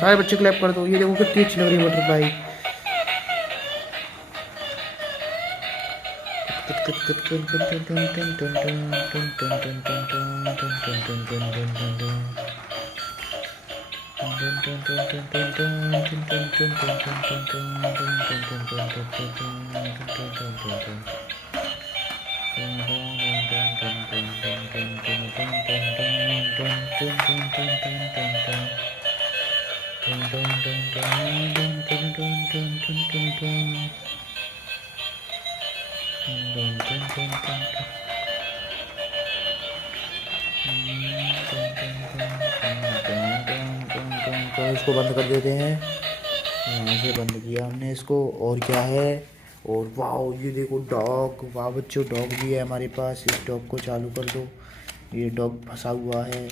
सारे बच्चे क्लैप कर दो। ये देखो कितनी अच्छी लग रही है बटरफ्लाई। तो इसको बंद कर देते हैं। यहाँ से बंद किया हमने इसको। और क्या है, और वाह ये देखो डॉग। वाह बच्चों, डॉग भी है हमारे पास। इस डॉग को चालू कर दो। ये डॉग फंसा हुआ है।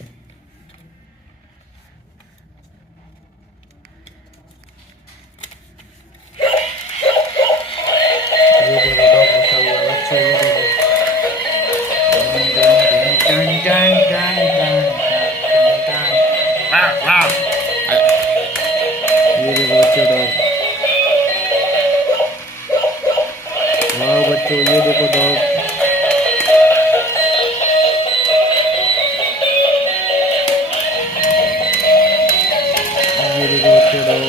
ये देखो डॉग फंसा हुआ है बच्चों। ये देखो ये देखो बच्चों डॉग। वाह बच्चों ये देखो डॉग। ये देखो बच्चों डॉग।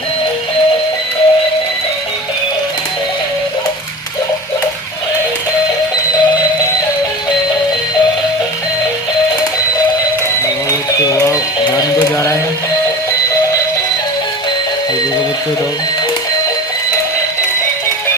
वाह बच्चों वाह, जाने को जा रहा है। ये देखो बच्चों डॉग।